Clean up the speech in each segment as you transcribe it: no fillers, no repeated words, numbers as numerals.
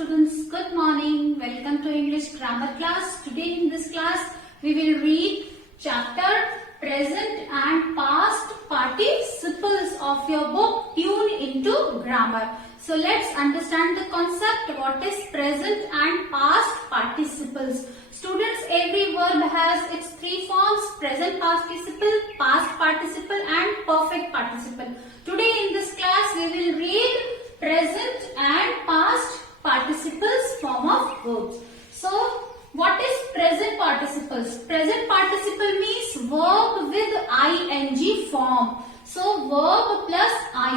students, good morning. Welcome to English grammar class. Today in this class we will read chapter present and past participles of your book Tune into Grammar. So let's understand the concept. What is present and past participles? Students, every verb has its three forms: present participle, past participle and perfect participle. Today in this class we will read present and past participles form of verbs. So what is present participles? Present participle means verb with ing form. So verb plus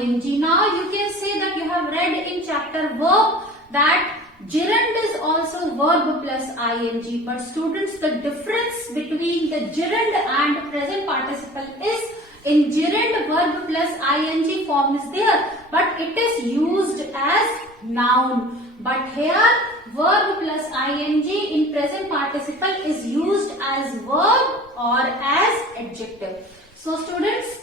ing. Now you can say that you have read in chapter verb that gerund is also verb plus ing. But students, the difference between the gerund and present participle is in gerund verb plus ing form is there, but it is used as noun. But here verb plus ing in present participle is used as verb or as adjective. So students,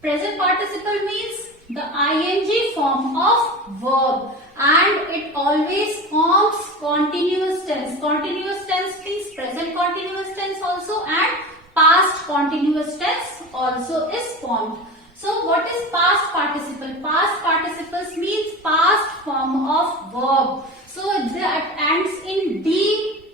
present participle means the ing form of verb and it always forms continuous tense. Continuous tense means present continuous tense also and past continuous tense also is formed. So what is past participle? Past participles means past form of verb. So that ends in D,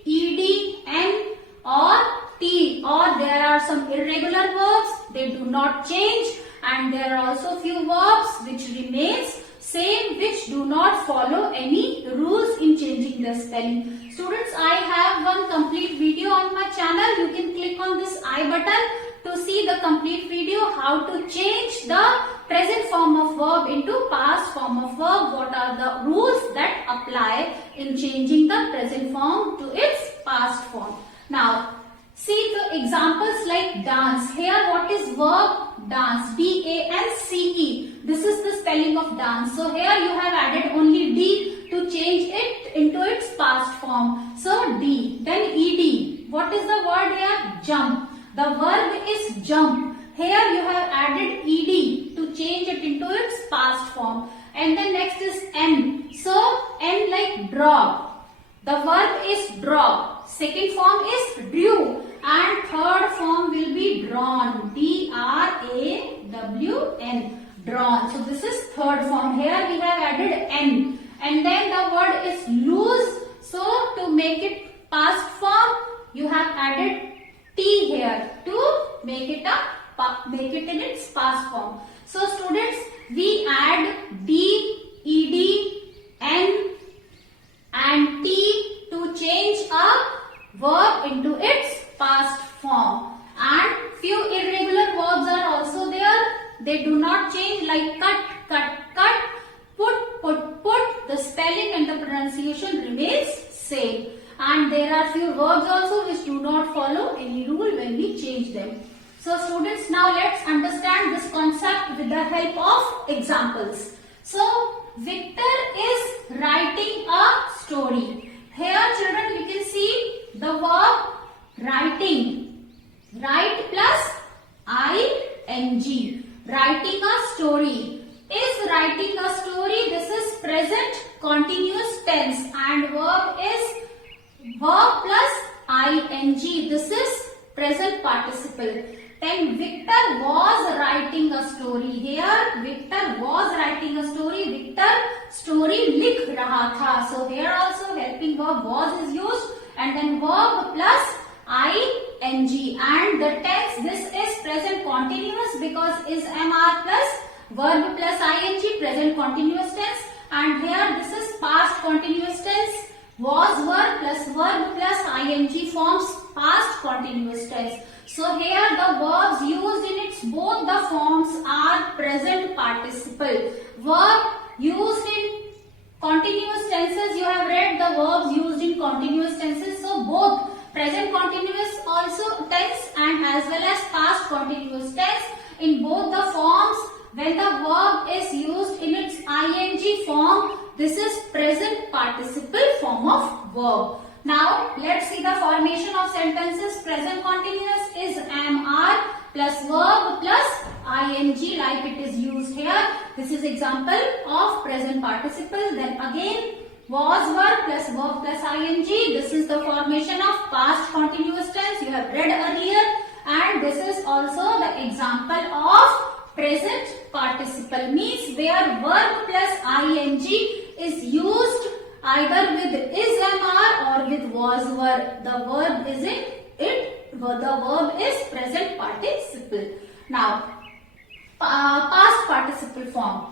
ed, n or t, or there are some irregular verbs, they do not change, and there are also few verbs which remains same, which do not follow any rules in changing their spelling. Students, I have one complete video on my channel. You can click on this I button to see the complete video how to change the present form of verb into past form of verb. What are the rules that apply in changing the present form to its past form. Now see the examples like dance. Here what is verb? Dance. D-A-N-C-E. This is the spelling of dance. So here you have added only D to change it into its past form. So D. Then ed. What is the word here? Jump. The verb is jump. Here you have added ed to change it into its past form. And then next is n. So n like draw. The verb is draw. Second form is drew. And third form will be drawn. D-R-A-W-N. Drawn. So this is third form. Here we have added n. And then the word is lose. So to make it past form, you have added T here to make it in its past form. So students, we add D, ed, n and T to change a verb into its past form. And few irregular verbs are also there. They do not change, like cut, cut, cut, put, put, put. The spelling and the pronunciation remains same. And there are few verbs also which do not follow any rule when we change them. So students, now let's understand this concept with the help of examples. So Victor is writing a story. Here children, we can see the verb writing. Write plus ing. Writing a story. Is writing a story. This is present continuous tense and verb is verb plus ing. This is present participle. Then Victor was writing a story. Here Victor was writing a story. Victor story likh raha tha. So here also helping verb was is used and then verb plus ing. And the tense, this is present continuous because is mr plus verb plus ing, present continuous tense. And here this is past continuous tense. Was verb plus ing forms past continuous tense. So here the verbs used in its both the forms are present participle. Verb used in continuous tenses, you have read the verbs used in continuous tenses. So both present continuous also tense and as well as past continuous tense, in both the forms, when the verb is used in its ing form, this is present participle form of verb. Now let's see the formation of sentences. Present continuous is mr plus verb plus ing like it is used here. This is example of present participle. Then again Was verb plus ing. This is the formation of past continuous tense. You have read earlier, and this is also the example of present participle. Means where verb plus ing is used either with is or with was verb. The verb is in it. The verb is present participle. Now, past participle form.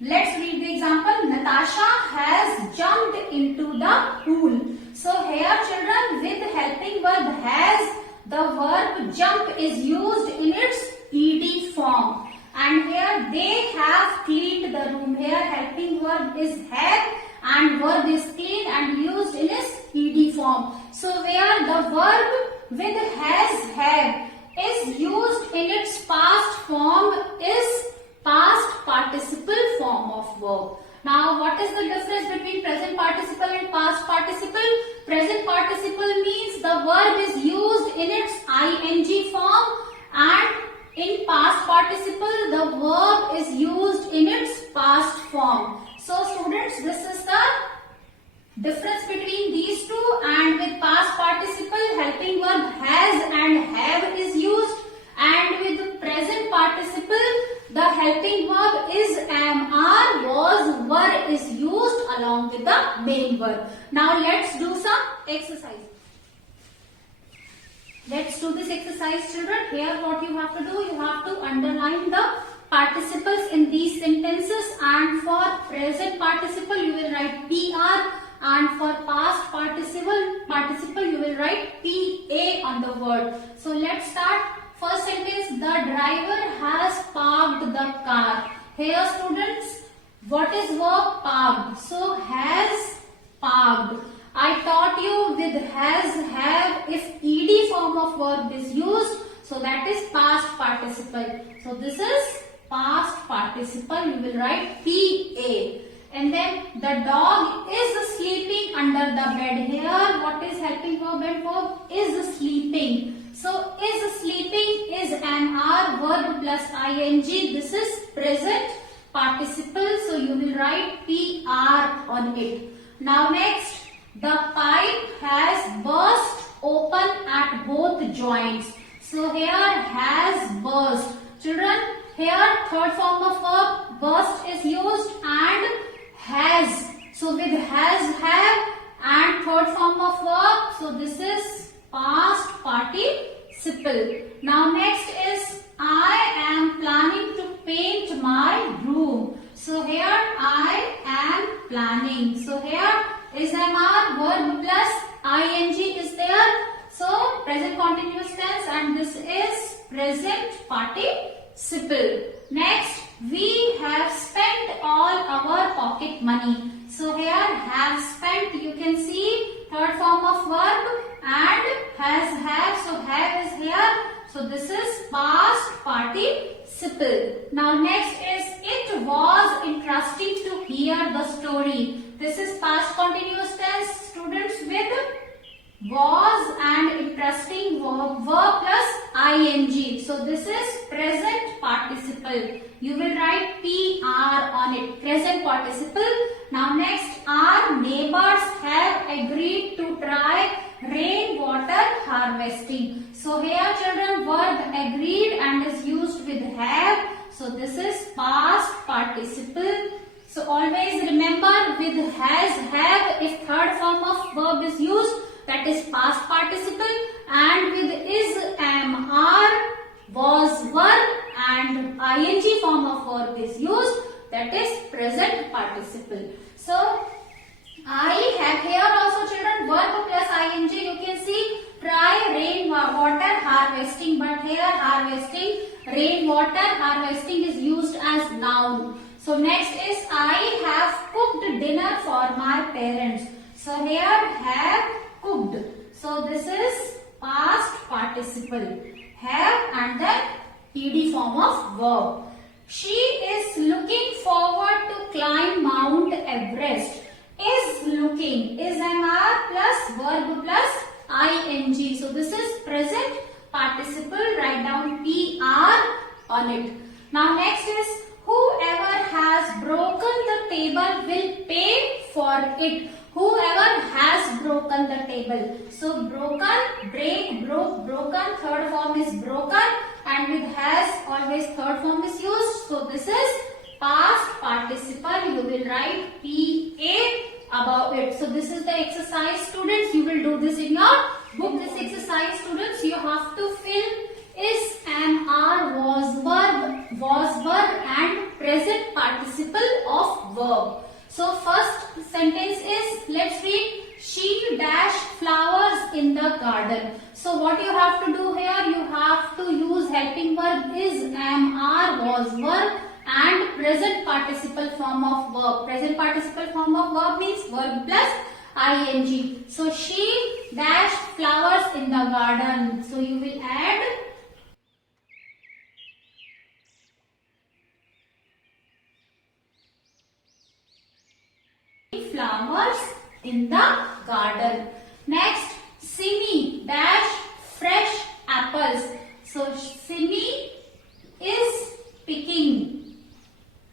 Let's read the example. Natasha has jumped into the pool. So here children, with helping verb has, the verb jump is used in its ed form. And here they have cleaned the room. Here helping verb is have and verb is clean and used in its ed form. So where the verb with has have is used in its past form is past participle form of verb. Now, what is the difference between present participle and past participle? Present participle means the verb is used in its ing form, and in past participle the verb is used in its past form. So students, this is the difference between these two. And with past participle, helping verb has and have is used, and with present participle the helping verb is am, are, was, were is used along with the main verb. Now let's do some exercise. Let's do this exercise, children. Here what you have to do, you have to underline the participles in these sentences, and for present participle you will write PR, and for past participle you will write PA on the word. So let's start. First sentence, the driver has parked the car. Here students, what is verb? Parked. So has parked. I taught you with has, have, if ed form of verb is used, so that is past participle. So this is past participle, you will write PA. And then the dog is sleeping under the bed. Here what is helping verb and verb? Is sleeping. So is sleeping is an R, verb plus ing. This is present participle, so you will write PR on it. Now next, the pipe has burst open at both joints. So here has burst. Children, here third form of verb burst is used and has. So with has, have and third form of verb. So this is past participle. Now next is I am planning to paint my room. So here I am planning. So here is MR, verb plus ing is there. So present continuous tense, and this is present participle. Next, we have spent all our pocket money. So here have spent, you can see third form of verb, and has have, so have is here. So this is past participle. Now next is it was interesting to hear the story. This is past continuous tense, students, with was and interesting verb plus ing. So this is present participle. You will write PR on it, present participle. Now next, our neighbors have agreed to try rainwater harvesting. So here children, verb agreed and is used with have. So this is past participle. So always remember, with has, have, if third form of verb is used, that is past participle, and with is, am, are, was, were and ing form of verb is used, that is present participle. So I have here also children verb plus ing. You can see try rainwater harvesting, but here harvesting, rainwater harvesting is used as noun. So next is I have cooked dinner for my parents. So here have cooked. So this is past participle. Have and then ed form of verb. She is looking forward to climb Mount Everest. Is looking is MR plus verb plus ing. So this is present participle. Write down PR on it. Now next is whoever has broken the table will pay for it. Whoever has broken the table. So broken, break, broke, broken. Third form is broken, and with has always third form is used. So this is past participle. You will write PA above it. So this is the exercise, students. You will do this in your book. This exercise, students, you have to fill is, am, are, was verb and present participle of verb. So first sentence is, let's read, she dashed flowers in the garden. So what you have to do here, you have to use helping verb is, am, are, was verb and present participle form of verb. Present participle form of verb means verb plus ing. So she dashed flowers in the garden. So you will add flowers in the garden. Next, Simi dash fresh apples. So Simi is picking.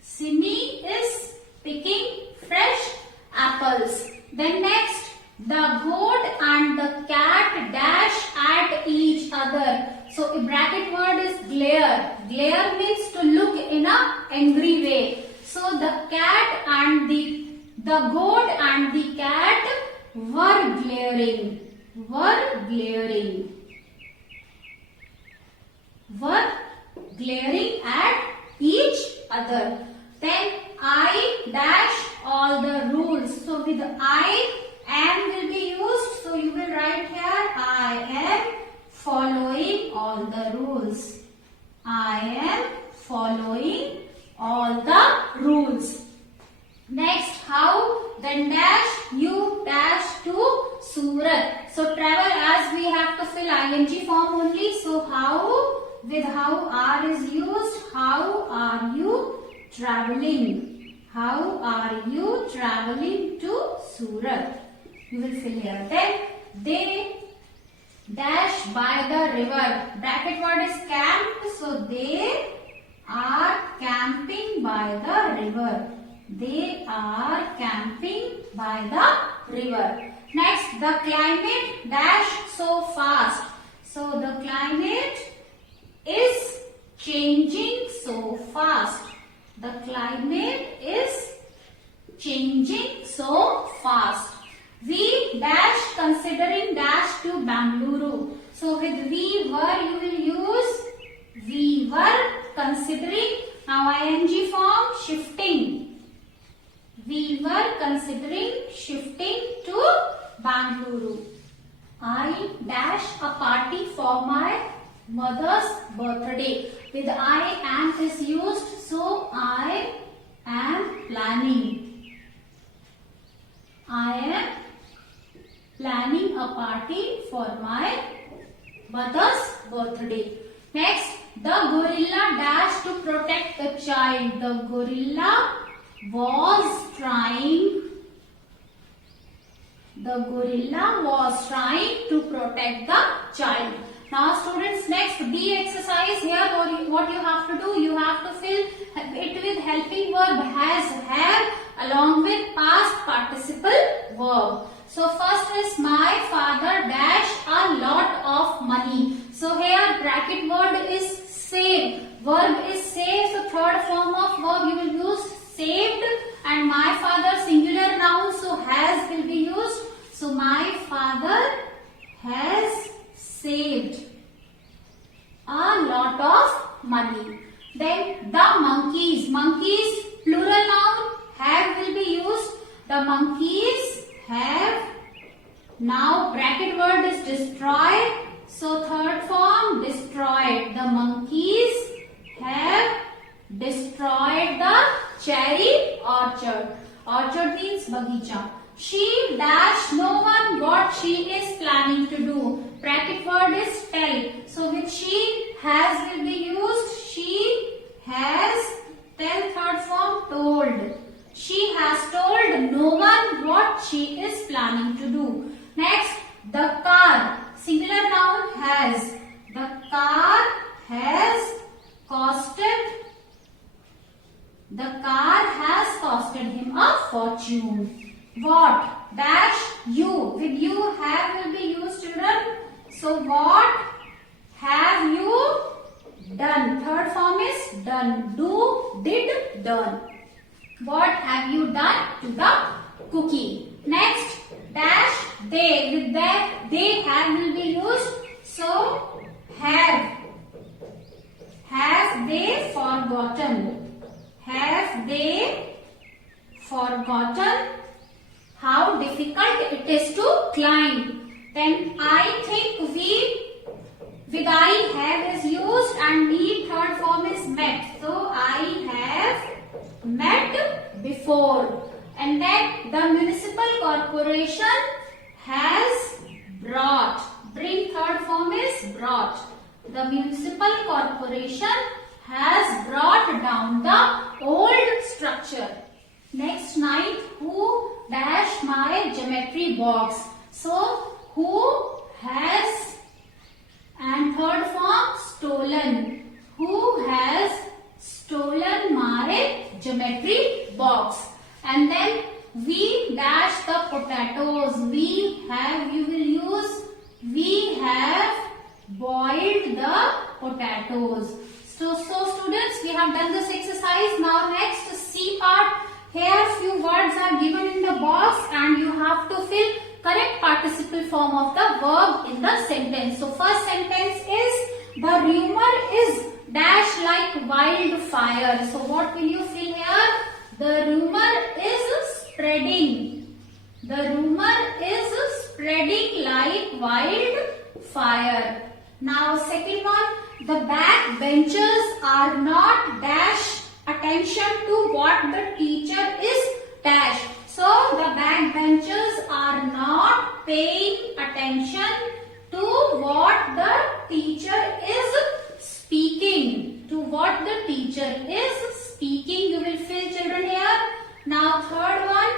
Simi is picking fresh apples. Then next, the goat and the cat dash at each other. So a bracket word is glare. Glare means to look in a angry way. So the cat and the goat and the cat were glaring. Were glaring. Were glaring at each other. Then I dash all the rules. So with I, am will be used. So you will write here, I am following all the rules. I am following all the rules. Next, how? Then dash, you dash to Surat. So travel, as we have to fill ing form only. So how? With how are is used. How are you traveling? How are you traveling to Surat? You will fill here. Then they dash by the river. Bracket word is camp. So they are camping by the river. They are camping by the river. Next, the climate dash so fast. So the climate is changing so fast. The climate is changing so fast. We dash considering dash to Bangalore. So with we were you will use we were considering. Now ing form shifting. We were considering shifting to Bangalore. I dash a party for my mother's birthday. With I am is used, so I am planning. I am planning a party for my mother's birthday. Next, the gorilla dashed to protect the child. The gorilla was trying. The gorilla was trying to protect the child. Now students, next B exercise here, what you have to do, you have to fill it with helping verb has, have along with past participle verb. So first is my father dash a lot of money. So here bracket word is save. Verb is save. So third form of verb you will use saved, and my father singular noun, so has will be used. So my father has saved a lot of money. Then the monkeys. Monkeys plural noun, have will be used. The monkeys have. Now bracket word is destroyed. So third form destroyed. The monkeys have destroyed the cherry orchard. Orchard means bagicha. She dash no one what she is planning to do. Bracket word is tell. So with she has will be used. She has tell third form told. She has told no one what she is planning to do. Next, the car. Singular noun has. The car has costed him a fortune. What dash you, with you have will be used, children. So what have you done? Third form is done. Do, did, done. What have you done to the cookie? Next, dash they, with that they have will be used. So have they forgotten? Have they forgotten how difficult it is to climb? Then I think we, with I have is used, and me third form is met. So I have met before. And then the municipal corporation has brought. Bring third form is brought. The municipal corporation has brought down the old structure. Next, night, who dash my geometry box? So who has, and third form stolen. Who has stolen my geometry box? And then we dash the potatoes. We have, you will use, we have boiled the potatoes. So students, we have done this exercise. Now next C part. Here few words are given in the box and you have to fill correct participle form of the verb in the sentence. So first sentence is, the rumor is dash like wildfire. So what will you fill here? The rumor is spreading. The rumor is spreading like wildfire. Now second one, the backbenchers are not dash attention to what the teacher is dash. So the backbenchers are not paying attention to what the teacher is speaking. To what the teacher is speaking. You will fill, children, here. Now third one,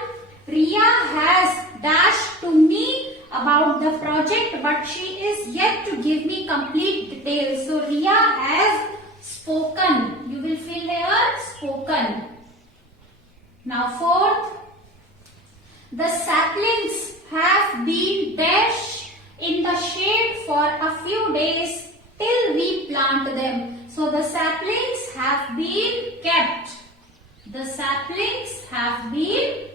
Riya has dashed to me about the project, but she is yet to give me complete details. So Riya has spoken. You will fill here, spoken. Now fourth, the saplings have been dash in the shade for a few days till we plant them. So the saplings have been kept. The saplings have been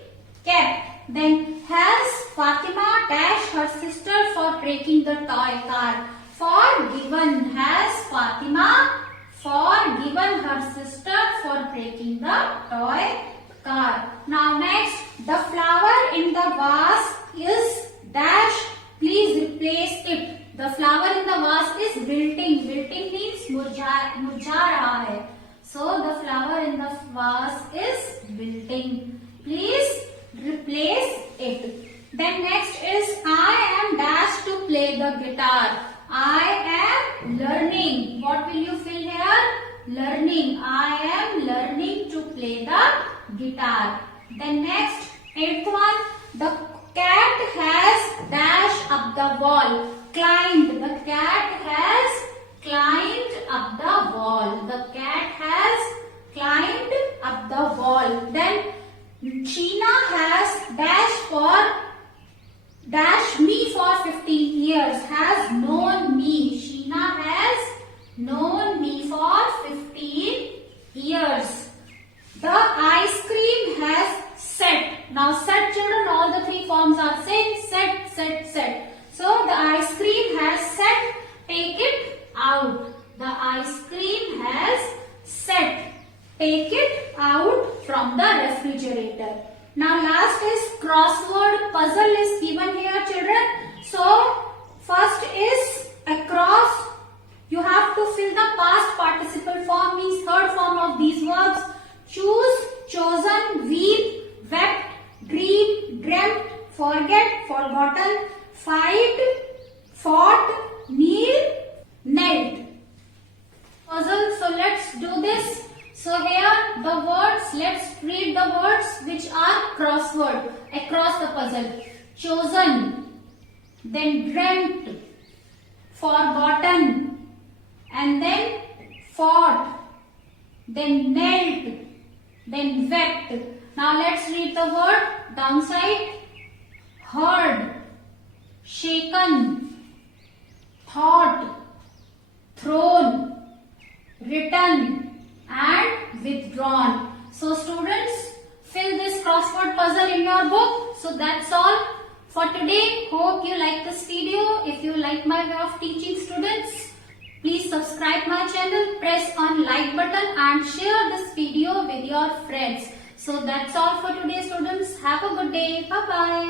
kept. Then has Fatima dashed her sister for breaking the toy car? Forgiven. Has Fatima forgiven her sister for breaking the toy car? Now next, the flower in the vase is dash. Please replace it. The flower in the vase is wilting. Wilting means murjha raha hai. So the flower in the vase is wilting. Please replace it. Then next is, I am dashed to play the guitar. I am learning. What will you fill here? Learning. I am learning to play the guitar. Then next, eighth one, the cat has dashed up the wall. Climbed. The cat has climbed up the wall. The cat has climbed up the wall. Then Sheena has dash me for 15 years. Has known me. Sheena has known me for 15 years. The ice cream has set. Now set, children, all the three forms are same. Set, set, set. So the ice cream has set. Take it out. The ice cream has set. Take it out from the refrigerator. Now last is crossword puzzle is given here, children. So first is across. You have to fill the past participle form, means third form of these verbs. Choose, chosen, weep, wept, dream, dreamt, forget, forgotten, fight, fought, kneel, knelt. Puzzle, so let's do this. So here the words, let's read the words which are crossword across the puzzle. Chosen, then dreamt, forgotten, and then fought, then knelt, then wept. Now let's read the word. downside, heard, shaken, thought, thrown, written and withdrawn. So students, fill this crossword puzzle in your book. So that's all for today. Hope you like this video. If you like my way of teaching students, please subscribe my channel, press on like button and share this video with your friends. So that's all for today students. Have a good day. Bye bye.